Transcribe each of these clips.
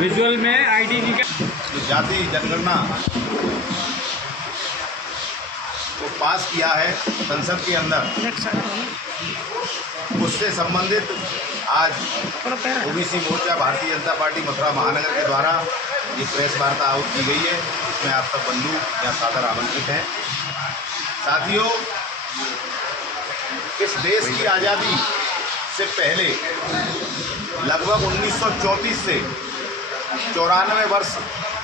Visual में ID का जाति जनगणना को पास किया है संसद के अंदर, उससे संबंधित आज ओबीसी मोर्चा भारतीय जनता पार्टी मथुरा महानगर के द्वारा ये प्रेस वार्ता आयोजित की गई है। इसमें आप सब बंधु या सादर आमंत्रित हैं। साथियों, इस देश की आज़ादी से पहले लगभग 1934 से 94 वर्ष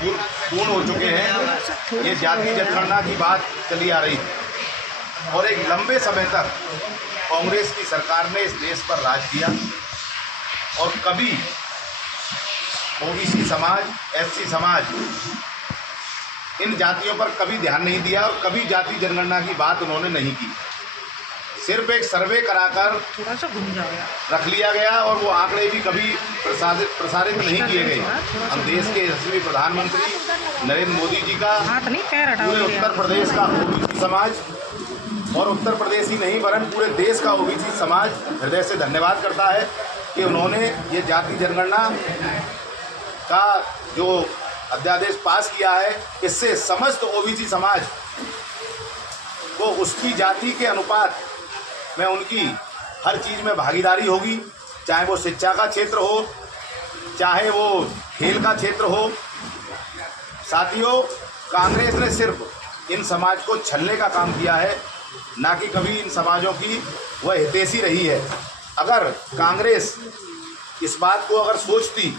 पूर्ण हो चुके हैं। ये जाति जनगणना की बात चली आ रही है और एक लंबे समय तक कांग्रेस की सरकार ने इस देश पर राज किया और कभी ओबीसी समाज, एससी समाज, इन जातियों पर कभी ध्यान नहीं दिया और कभी जाति जनगणना की बात उन्होंने नहीं की। सिर्फ एक सर्वे कराकर थोड़ा सा घूम जाएगा रख लिया गया और वो आंकड़े भी कभी प्रसारित नहीं किए गए। हम देश के यशस्वी प्रधानमंत्री नरेंद्र मोदी जी का पूरे उत्तर प्रदेश का ओबीसी समाज और उत्तर प्रदेश ही नहीं वरन पूरे देश का ओबीसी समाज हृदय से धन्यवाद करता है कि उन्होंने ये जाति जनगणना का जो अध्यादेश पास किया है। इससे समस्त ओबीसी समाज को उसकी जाति के अनुपात में उनकी हर चीज़ में भागीदारी होगी, चाहे वो शिक्षा का क्षेत्र हो, चाहे वो खेल का क्षेत्र हो। साथियों, कांग्रेस ने सिर्फ इन समाज को छलने का काम किया है, ना कि कभी इन समाजों की वह हितैषी रही है। अगर कांग्रेस इस बात को अगर सोचती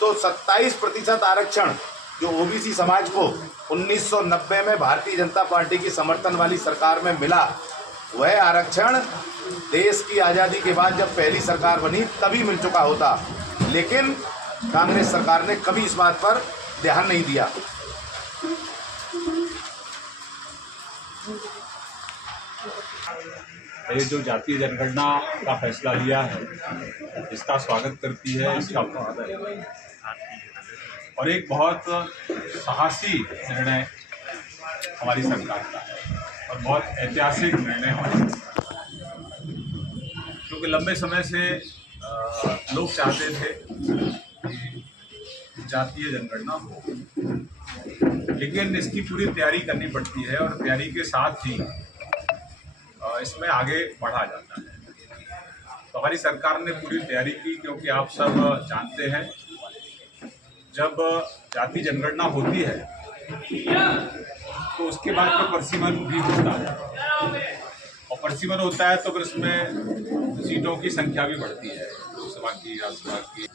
तो 27% आरक्षण जो ओबीसी समाज को 1990 में भारतीय जनता पार्टी की समर्थन वाली सरकार में मिला, वह आरक्षण देश की आज़ादी के बाद जब पहली सरकार बनी तभी मिल चुका होता। लेकिन कांग्रेस सरकार ने कभी इस बात पर ध्यान नहीं दिया। ये जो जातीय जनगणना का फैसला लिया है, इसका स्वागत करती है, इसका और एक बहुत साहसी निर्णय हमारी सरकार का है और बहुत ऐतिहासिक निर्णय हमारा, क्योंकि लंबे समय से लोग चाहते थे कि जातीय जनगणना हो, लेकिन इसकी पूरी तैयारी करनी पड़ती है और तैयारी के साथ ही इसमें आगे बढ़ा जाता है। तो हमारी सरकार ने पूरी तैयारी की, क्योंकि आप सब जानते हैं जब जाति जनगणना होती है तो उसके बाद में परसिमन भी होता है और परसिमन होता है तो फिर उसमें सीटों की संख्या भी बढ़ती है, लोकसभा की, राज्यसभा की।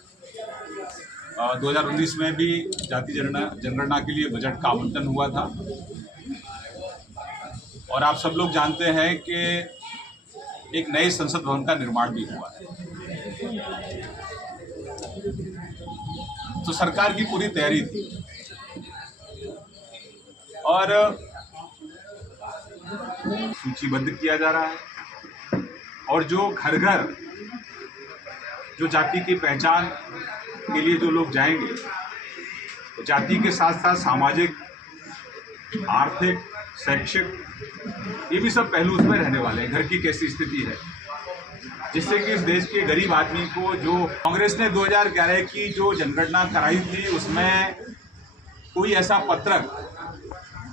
2019 में भी जाति जनगणना के लिए बजट का आवंटन हुआ था और आप सब लोग जानते हैं कि एक नए संसद भवन का निर्माण भी हुआ है। तो सरकार की पूरी तैयारी थी और सूचीबद्ध किया जा रहा है और जो घर घर जो जाति की पहचान के लिए जो लोग जाएंगे, तो जाति के साथ साथ सामाजिक, आर्थिक, शैक्षिक, ये भी सब पहलू उसमें रहने वाले हैं। घर की कैसी स्थिति है, जिससे कि इस देश के गरीब आदमी को, जो कांग्रेस ने 2011 की जो जनगणना कराई थी उसमें कोई ऐसा पत्रक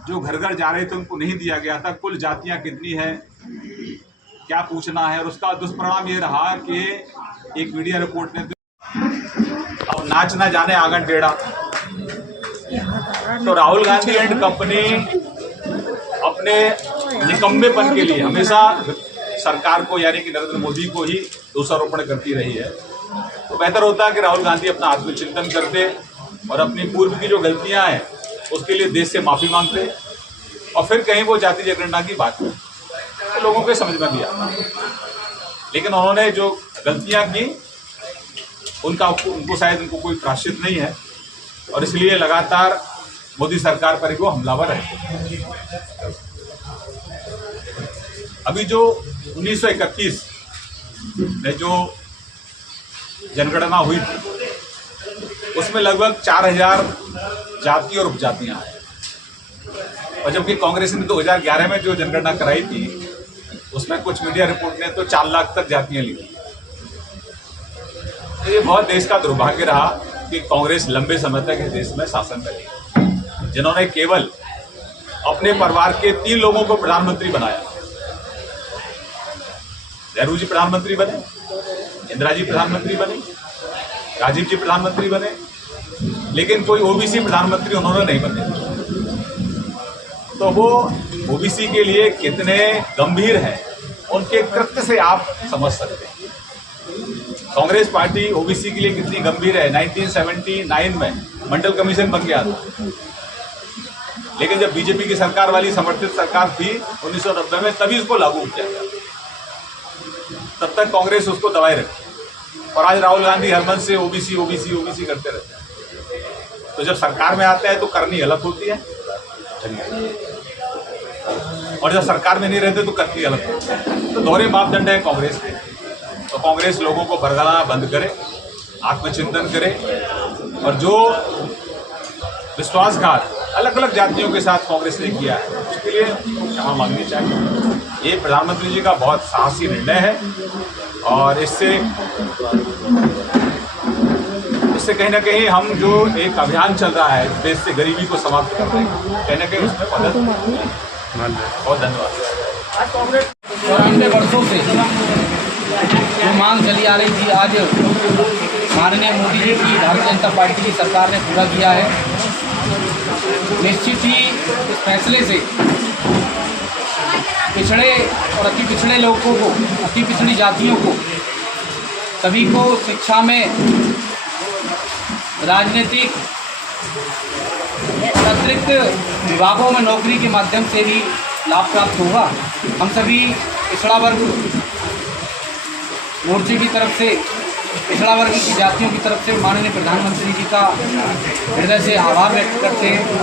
जो घर घर जा रहे थे उनको नहीं दिया गया था। कुल जातियां कितनी है, क्या पूछना है, और उसका दुष्परिणाम ये रहा कि एक मीडिया रिपोर्ट ने अब नाच ना जाने आंगन टेढ़ा। तो राहुल गांधी एंड कंपनी अपने निकम्मेपन के लिए हमेशा सरकार को, यानी कि नरेंद्र मोदी को ही दोषारोपण करती रही है। तो बेहतर होता है कि राहुल गांधी अपना आत्मचिंतन करते और अपनी पूर्व की जो गलतियां हैं उसके लिए देश से माफ़ी मांगते और फिर कहीं वो जाति जनगणना की बात करते तो लोगों के समझ में भी आता। लेकिन उन्होंने जो गलतियां की उनको शायद उनको कोई प्रायश्चित नहीं है और इसलिए लगातार मोदी सरकार पर वो हमलावर रहते हैं। अभी जो 1931 में जो जनगणना हुई थी उसमें लगभग 4000 जाति और उपजातियां हैं, और जबकि कांग्रेस ने 2011 में जो जनगणना कराई थी उसमें कुछ मीडिया रिपोर्ट ने तो 4 लाख तक जातियां ली। तो ये बहुत देश का दुर्भाग्य रहा कि कांग्रेस लंबे समय तक इस देश में शासन करेगी, जिन्होंने केवल अपने परिवार के 3 लोगों को प्रधानमंत्री बनाया। नेहरू जी प्रधानमंत्री बने, इंदिरा जी प्रधानमंत्री बने, राजीव जी प्रधानमंत्री बने, लेकिन कोई ओबीसी प्रधानमंत्री उन्होंने नहीं बने। तो वो ओबीसी के लिए कितने गंभीर हैं उनके कृत्य से आप समझ सकते हैं। कांग्रेस पार्टी ओबीसी के लिए कितनी गंभीर है। 1979 में मंडल कमीशन बन गया था, लेकिन जब बीजेपी की सरकार वाली समर्थित सरकार थी 1990 में, तभी उसको लागू किया गया। तब तक कांग्रेस उसको दबाए रखी, और आज राहुल गांधी हरमन से ओबीसी ओबीसी ओबीसी करते रहते हैं। तो जब सरकार में आते हैं तो करनी अलग होती है, और जब सरकार में नहीं रहते तो करनी अलग होती है। तो दोहरे मापदंड है कांग्रेस के। तो कांग्रेस लोगों को भड़काना बंद करे, आत्मचिंतन करे, और जो विश्वासघात अलग अलग जातियों के साथ कांग्रेस ने किया है उसके लिए क्षमा मांगनी चाहिए। ये प्रधानमंत्री जी का बहुत साहसी निर्णय है, और इससे कहीं ना कहीं हम जो एक अभियान चल रहा है देश से गरीबी को समाप्त करने का, कहीं ना कहीं उसमें मदद। बहुत धन्यवाद। 94 वर्षों से जो मांग चली आ रही थी, आज माननीय मोदी जी की भारतीय जनता पार्टी की सरकार ने पूरा किया है। निश्चित ही इस फैसले से पिछड़े और अति पिछड़े लोगों को, अति पिछड़ी जातियों को, सभी को शिक्षा में, राजनीतिक अतिरिक्त विभागों में नौकरी के माध्यम से भी लाभ प्राप्त होगा। हम सभी पिछड़ा वर्ग मोर्चे की तरफ से, पिछड़ा वर्ग की जातियों की तरफ से माननीय प्रधानमंत्री जी का हृदय से आभार व्यक्त करते हैं।